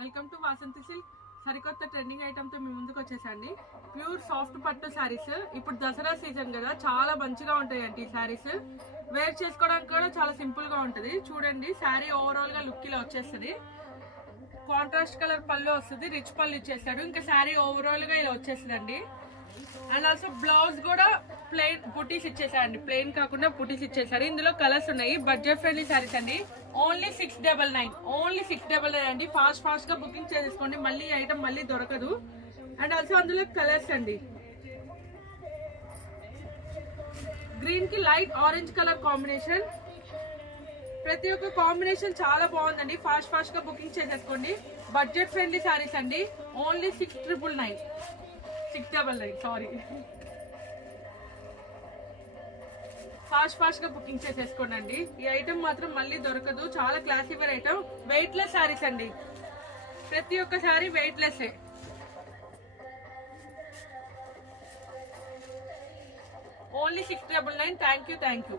Welcome to Vasanthi silk. సరికొత్త trending item తో మీ ముందుకు వచ్చేసండి. ప్యూర్ సాఫ్ట్ పట్టు శారీస్. ఇప్పుడు దసరా సీజన్ కదా, చాలా మంచిగా ఉంటాయండి ఈ శారీస్. వేర్ చేసుకోవడానికి కూడా చాలా సింపుల్ గా ఉంటది. చూడండి, శారీ ఓవరాల్ గా లుక్ ఇలా వచ్చేస్తుంది. కాంట్రాస్ట్ కలర్ పళ్ళు వస్తుంది, రిచ్ పళ్ళు ఇచ్చేస్తాడు. ఇంకా శారీ ఓవరాల్ గా ఇలా వచ్చేస్తుందండి. అండ్ ఆల్సో బ్లౌజ్ కూడా ప్లెయిన్ బుటీస్ ఇచ్చేసారండి. ప్లెయిన్ కాకుండా బుటీస్ ఇచ్చేసారు. ఇందులో కలర్స్ ఉన్నాయి. బడ్జెట్ ఫ్రెండ్లీ శారీస్ అండి. ఓన్లీ 699, ఓన్లీ 699 అండి. ఫాస్ట్ గా బుకింగ్ చేసేసుకోండి, మళ్ళీ ఈ ఐటమ్ మళ్ళీ దొరకదు. అండ్ ఆల్సో అందులో కలర్స్ అండి. గ్రీన్ కి లైట్ ఆరెంజ్ కలర్ కాంబినేషన్. ప్రతి ఒక్క కాంబినేషన్ చాలా బాగుందండి. ఫాస్ట్ గా బుకింగ్ చేసేసుకోండి. బడ్జెట్ ఫ్రెండ్లీ శారీస్ అండి. Only 699 sorry. ఫాస్ట్ గా బుకింగ్ చేసేసుకోండి. ఈ ఐటమ్ మాత్రం మళ్ళీ దొరకదు. చాలా క్లాసిఫర్ ఐటమ్. వెయిట్ లెస్ శారీస్ అండి. ప్రతి ఒక్క sari weight less. Only 699. Thank you.